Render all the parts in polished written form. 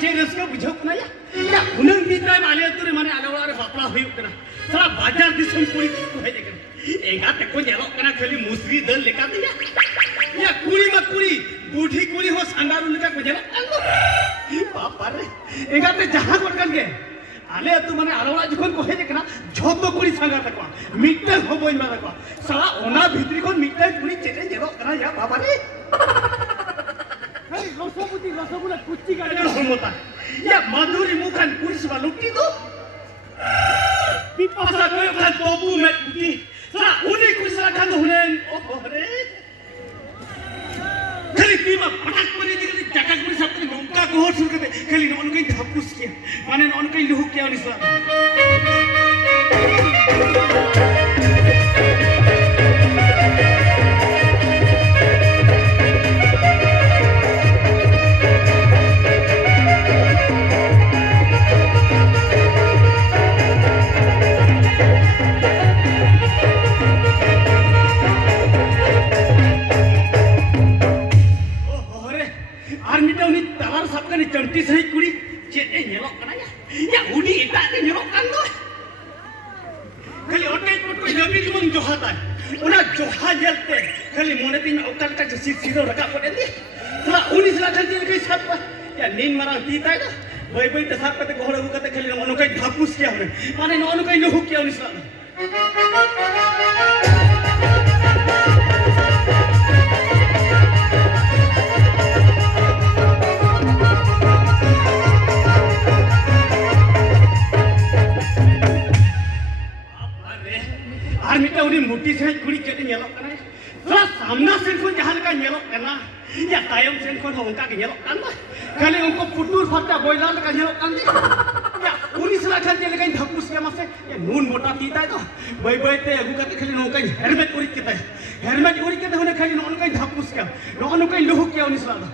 चे रस्का बुझो कना या उनन दी टाइम आले तुरे माने आले वाला रे बापला हुई कना साला बाजार दिसम कुड़ी को है देखन एगा ते को जेलो कना खाली मुसरी दल लेका दिया या कुड़ी मत कुड़ी बूढ़ी कुड़ी हो सांगारू लेका को जेलो बाप रे एगा ते जहां कोट कन के आले तू माने आले वाला जखन को है देखना झोतो कुड़ी सांगा तकवा मिटल हो बोइन मारा को साला ओना भितरी को मिटल कुड़ी चेटे जेलो कना या बाबा रे hey losobuti losobula kucci gaade homota ya maduri mukan kuris balukti tu pipasa ko kan tobu met puti sala uni kurisala kan hunen oh re kali pima patak pari dikali jakak puri sabte nongka ko hor sur kate kali non kai dhapus kiya mane non kai luhuk kiya nisla चंटी सही कुड़ी Cheti nyelok kana ya udi eta te nyelok kan do kali otai pot ko jabi lumang johata una joha jelte kali mone tin okal ka jisi sido raka ko dendi sala uni sala kan tin kai sap ya nin marang ti tai da bai bai te sap kate gohora kate kali ono kai dhapus kiya hone mane ono kai luhu kiya uni sala मिटा उनी मुट्ठी से कुड़ी Cheti nyelok kana sala samna sen kon jahan ka nyelok kana ya tayam sen kon hongka ke nyelok kana kali unko putur fatta boilar ka nyelok kana ya uni sala kan jele kan dhapus ya mase ya nun mota tita to bai bai te agu kate khali non kai helmet uri kete hone khali non kai dhapus ka non kai luhu kya uni sala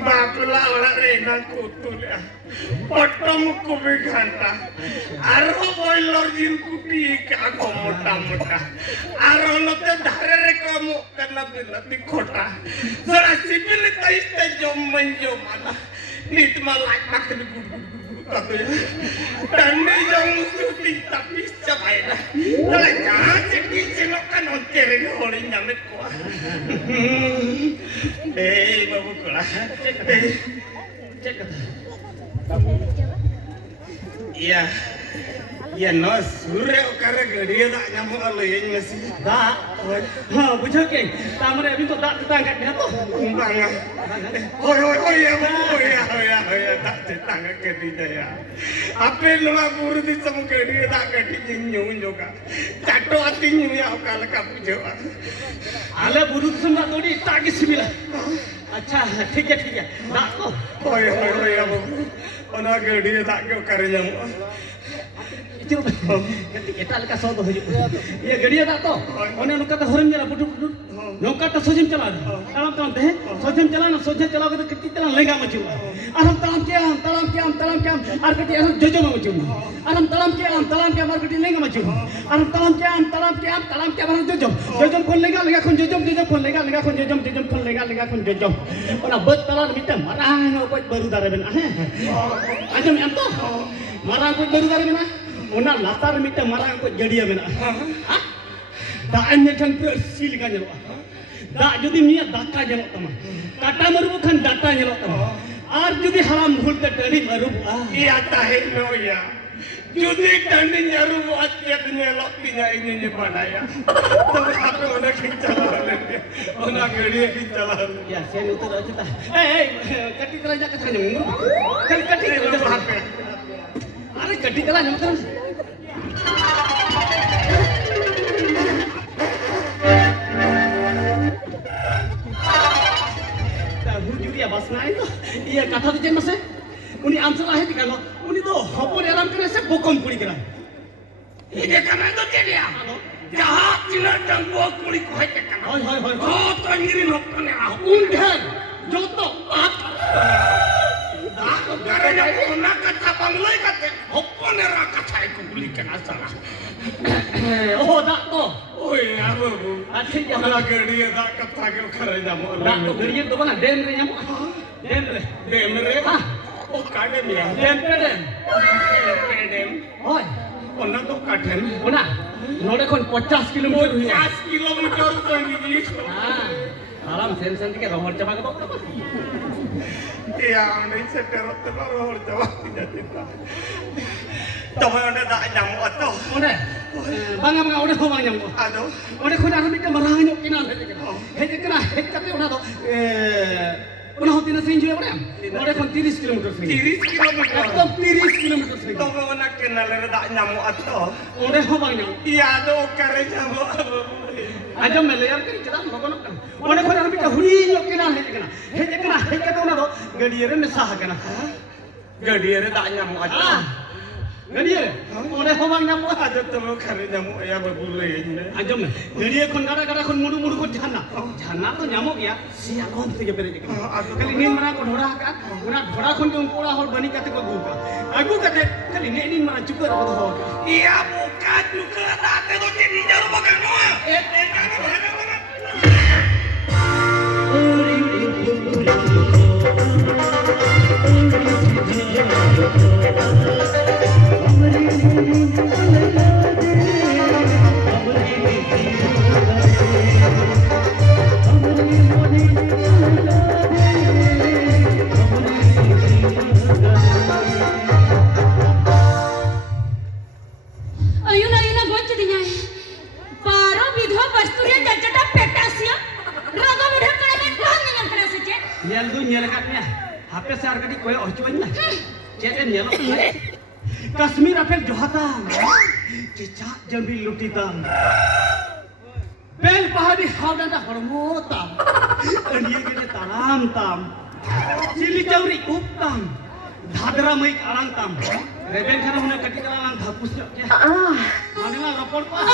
Bakula orang rena kutul ya, potong kubi ganta, aro boiler jin kupi kago muda, aro lote dare kamu karena lebih kota, zara sipil itu iste jom mana, nit malak makan katanya, tanda yang suci tapi capai dah, kalau jangan cekik celokan oncerin holi nyamit kuah. Babu kula, cek. Iya, iya no surya ukara gadiya tak nyamuk alu yang masih tak. Haa, bujuk ke? Tamar abis tu tak tetangga dia tu. Tangga. Hoya, tak tetangga gadiya ya. Apa luar buru di semua gadiya tak gadiya nyung juga. Cato hati nyung ya ukara kamu jawab. Ala buru di semua tu di tak kisimilah. अच्छा ठीक है ना तो होय अब ओना गडिया दा के करे जामु itu kita leka so to hujud ya gadiya da to one nuka ta horim jara budu nuka ta sojim chala talam te sojim chala na sojim chala ke kiti talam lenga machu aram talam kiam Ar kati aram jojo macam. Aram talam ke amar kati lenga macam. Aram talam ke aram jojo. Jojo kon lega kon jojo kon lega kon jojo kon lega kon jojo. Ona bet talan mitam marang no kot baru dare ben. Ajam am to. Marang kot baru dare ben. Ona latar mitam marang kot jadia ben. Da anya kan persil kan jelo. Da jodi mia daka jelo tama. Kata maru kan data jelo tama. Ar jodi haram bhul te tani maru. Iya tahin no ya. Jodi tani nyaru atiat jelo tinya ini ni padaya. Tapi aku ona kincalan. Ona gadi kincalan. Ya saya utur aja ta. Kati kerja ke sana mundur. Kan kati kerja apa? Are kati kerja mundur. Hujuri abas na itu, iya kata tu jemas eh, uni answer lah itu kan, uni tu hopon alam kena se bokom kuri kena. Ini kan itu dia. Jahat cina dan buat kuri kau itu kan. Hoi. Oh, tu ngirin hopon ya. Undang, joto, Aku karena nak kata panglai kata hopon era kata aku beli kena salah. Oh tak tu. Oh iya, bu. Asyik yang Kalau gadi tak kata aku kerja mau. tak tu geriye tu mana dem re nyamuk. Dem re. Oh kadem ya. Dem. Dem. Hoi. Ona tu kadem. Ona. Node kon 50 kilometer. 50 kilometer tu ini. Alam sen tiga rohor coba ke tu. Iya, ini seterot terlalu jauh tidak kita. Coba anda tak nyamuk atau? Ona. Bangga udah bang nyamuk. Aduh. Udah kau dah minta marah nyok kena. Hei kena. Tapi udah tu. Udah hotin nasi injil apa? Udah kon 30 kilometer. 30 kilometer. Atau 30 kilometer. Coba anda kenal tak nyamuk atau? Udah bang nyamuk. Iya, aduh karena nyamuk. Ajam melayar kan kita makan. Udah kau dah minta huri nyok kena. Hei kata udah tu. Gadiare mesah kena. Gadiare tak nyamuk atau? Gadiare. Udah bang nyamuk. Aduh temu karena nyamuk ya berbulai. Ajam gadiare kon gara kon mudu kon jana tu nyamuk ya. Siapa tu je beri je. Kali ni mana kon dhora kan? Dhora kon jom pola hor bani kate ko guga. Aku kate kali ni mana juga apa tu hor. Iya bukan juga tak tu jadi jaru makan semua. Kashmir apel johatan, cicak jambil lutitan, pel pahadi haudan dah hormotam, dia kene taram tam, cili cauri uptam, dhadra maik alang tam, reben karena mana ketika alang hapus joknya, mana lah rapor pa.